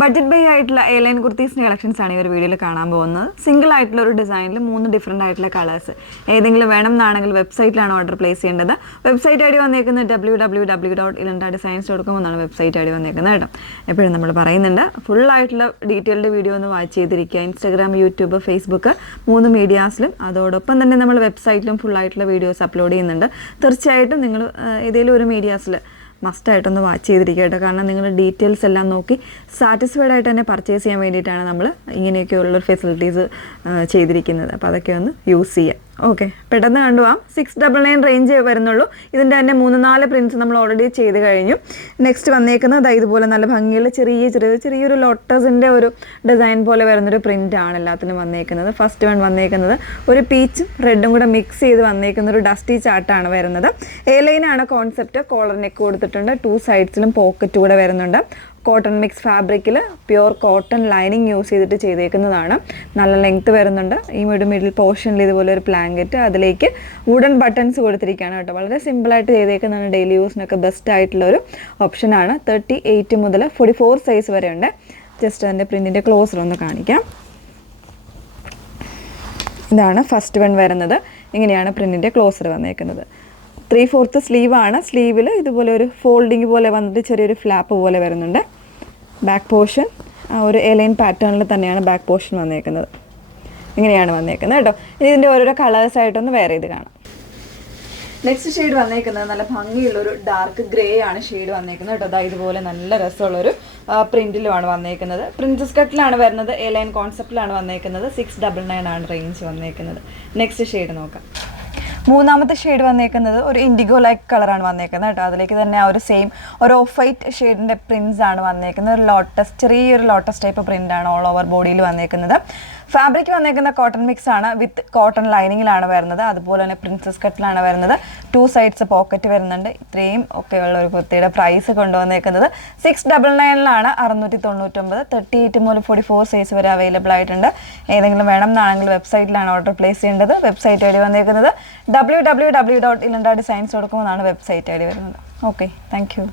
Budget by ആയിട്ടുള്ള airline കുർത്തീസിൻ്റെ collections ആണ് ഈ ഒരു വീഡിയോയിൽ കാണാൻ പോകുന്നത്. സിംഗിൾ ആയിട്ടുള്ള ഒരു ഡിസൈനിൽ 3 ഡിഫറെൻ്റ് ആയിട്ടുള്ള കളേഴ്സ് ഏതെങ്കിലും വേണം എന്നാണെങ്കിൽ വെബ്സൈറ്റിലാണ് ഓർഡർ പ്ലേസ് ചെയ്യേണ്ടത്. വെബ്സൈറ്റ് ഐ ഡി വന്നേക്കുന്നത് www.ilandadesigns.com എന്നാണ് വെബ്സൈറ്റ് ഐ ഡി വന്നേക്കുന്നത് കേട്ടോ. എപ്പോഴും നമ്മൾ പറയുന്നുണ്ട് ഫുൾ ആയിട്ടുള്ള ഡീറ്റെയിൽഡ് വീഡിയോ ഒന്ന് വാച്ച് ചെയ്തിരിക്കുക. ഇൻസ്റ്റാഗ്രാം, യൂട്യൂബ്, ഫേസ്ബുക്ക് 3 മീഡിയാസിലും അതോടൊപ്പം തന്നെ നമ്മൾ വെബ്സൈറ്റിലും ഫുൾ ആയിട്ടുള്ള വീഡിയോസ് അപ്ലോഡ് ചെയ്യുന്നുണ്ട്. തീർച്ചയായിട്ടും നിങ്ങൾ ഏതെങ്കിലും ഒരു മീഡിയാസിൽ മസ്റ്റായിട്ടൊന്ന് വാച്ച് ചെയ്തിരിക്കുക കേട്ടോ. കാരണം നിങ്ങൾ ഡീറ്റെയിൽസ് എല്ലാം നോക്കി സാറ്റിസ്ഫൈഡ് ആയിട്ട് തന്നെ പർച്ചേസ് ചെയ്യാൻ വേണ്ടിയിട്ടാണ് നമ്മൾ ഇങ്ങനെയൊക്കെയുള്ളൊരു ഫെസിലിറ്റീസ് ചെയ്തിരിക്കുന്നത്. അപ്പോൾ അതൊക്കെ ഒന്ന് യൂസ് ചെയ്യാം. ഓക്കെ, പെട്ടെന്ന് കണ്ടുപോകാം. 699 റേഞ്ച് വരുന്നുള്ളൂ. ഇതിൻ്റെ തന്നെ 3-4 പ്രിൻറ്റ്സ് നമ്മൾ ഓൾറെഡി ചെയ്ത് കഴിഞ്ഞു. നെക്സ്റ്റ് വന്നേക്കുന്നത് ഇതുപോലെ നല്ല ഭംഗിയുള്ള ചെറിയൊരു ലോട്ടസിൻ്റെ ഒരു ഡിസൈൻ പോലെ വരുന്നൊരു പ്രിൻ്റാണ് എല്ലാത്തിനും വന്നേക്കുന്നത്. ഫസ്റ്റ് വൺ വന്നേക്കുന്നത് ഒരു പീച്ചും റെഡും കൂടെ മിക്സ് ചെയ്ത് വന്നേക്കുന്ന ഒരു ഡസ്റ്റി ചാർട്ടാണ് വരുന്നത്. എയർലൈനാണ് കോൺസെപ്റ്റ്. കോളർ നെക്ക് കൊടുത്തിട്ടുണ്ട്. 2 സൈഡ്സിലും പോക്കറ്റ് കൂടെ വരുന്നുണ്ട്. കോട്ടൺ മിക്സ് ഫാബ്രിക്കിൽ പ്യുവർ കോട്ടൺ ലൈനിങ് യൂസ് ചെയ്തിട്ട് ചെയ്തേക്കുന്നതാണ്. നല്ല ലെങ്ത്ത് വരുന്നുണ്ട്. ഈ മിഡിൽ പോർഷനിൽ ഇതുപോലെ ഒരു ബ്ലാങ്കറ്റ്, അതിലേക്ക് വുഡൻ ബട്ടൺസ് കൊടുത്തിരിക്കുകയാണ് കേട്ടോ. വളരെ സിമ്പിളായിട്ട് ചെയ്തേക്കുന്നതാണ്. ഡെയിലി യൂസിനൊക്കെ ബെസ്റ്റ് ആയിട്ടുള്ളൊരു ഓപ്ഷനാണ്. 38 മുതൽ 44 സൈസ് വരെ ഉണ്ട്. ജസ്റ്റ് അതിൻ്റെ പ്രിൻറ്റിൻ്റെ ക്ലോസറൊന്ന് കാണിക്കാം. ഇതാണ് ഫസ്റ്റ് വൺ വരുന്നത്. ഇങ്ങനെയാണ് പ്രിൻറ്റിൻ്റെ ക്ലോസർ വന്നേക്കുന്നത്. 3/4 സ്ലീവാണ്. സ്ലീവിൽ ഇതുപോലെ ഒരു ഫോൾഡിങ് പോലെ വന്നിട്ട് ചെറിയൊരു ഫ്ലാപ്പ് പോലെ വരുന്നുണ്ട്. ബാക്ക് പോർഷൻ ഒരു എയർലൈൻ പാറ്റേണിൽ തന്നെയാണ് ബാക്ക് പോർഷൻ വന്നേക്കുന്നത്. ഇങ്ങനെയാണ് വന്നേക്കുന്നത് കേട്ടോ. ഇനി ഇതിൻ്റെ ഓരോരോ കളേഴ്സായിട്ടൊന്ന് വേറെ ഇത് കാണാം. നെക്സ്റ്റ് ഷെയ്ഡ് വന്നേക്കുന്നത് നല്ല ഭംഗിയുള്ളൊരു ഡാർക്ക് ഗ്രേ ആണ് ഷെയ്ഡ് വന്നേക്കുന്നത് കേട്ടോ. ഇതുപോലെ നല്ല രസമുള്ളൊരു പ്രിൻറ്റിലുമാണ് വന്നേക്കുന്നത്. പ്രിൻസസ് കട്ടിലാണ് വരുന്നത്. എയർലൈൻ കോൺസെപ്റ്റിലാണ് വന്നേക്കുന്നത്. 699 ആണ് റേഞ്ച് വന്നേക്കുന്നത്. നെക്സ്റ്റ് ഷെയ്ഡ് നോക്കാം. മൂന്നാമത്തെ ഷെയ്ഡ് വന്നേക്കുന്നത് ഒരു ഇൻഡിഗോ ലൈക്ക് കളറാണ് വന്നേക്കുന്നത് കേട്ടോ. അതിലേക്ക് തന്നെ ആ ഒരു സെയിം ഒരു ഓഫ് വൈറ്റ് ഷെയ്ഡിൻ്റെ പ്രിൻസ് ആണ് വന്നേക്കുന്നത്. ഒരു ചെറിയൊരു ലോട്ടസ് ടൈപ്പ് പ്രിൻ്റാണ് ഓൾ ഓവർ ബോഡിയിൽ വന്നേക്കുന്നത്. ഫാബ്രിക് വന്നേക്കുന്ന കോട്ടൺ മിക്സ് ആണ് വിത്ത് കോട്ടൺ ലൈനിങ്ങിലാണ് വരുന്നത്. അതുപോലെ തന്നെ പ്രിൻസസ് കട്ടിലാണ് വരുന്നത്. 2 സൈഡ്സ് പോക്കറ്റ് വരുന്നുണ്ട്. ഇത്രയും ഒക്കെയുള്ള ഒരു കുർത്തിയുടെ പ്രൈസ് കൊണ്ടുവന്നേക്കുന്നത് 699 699. 38 മുതൽ 44 സൈസ് വരെ അവൈലബിൾ ആയിട്ടുണ്ട്. ഏതെങ്കിലും വേണം എന്നാണെങ്കിൽ വെബ്സൈറ്റിലാണ് ഓർഡർ പ്ലേസ് ചെയ്യേണ്ടത്. വെബ്സൈറ്റ് ഐ ഡി വന്നേക്കുന്നത് www.ilandadesigns.com എന്നാണ് വെബ്സൈറ്റ് ഐ ഡി വരുന്നത്. Okay, thank you.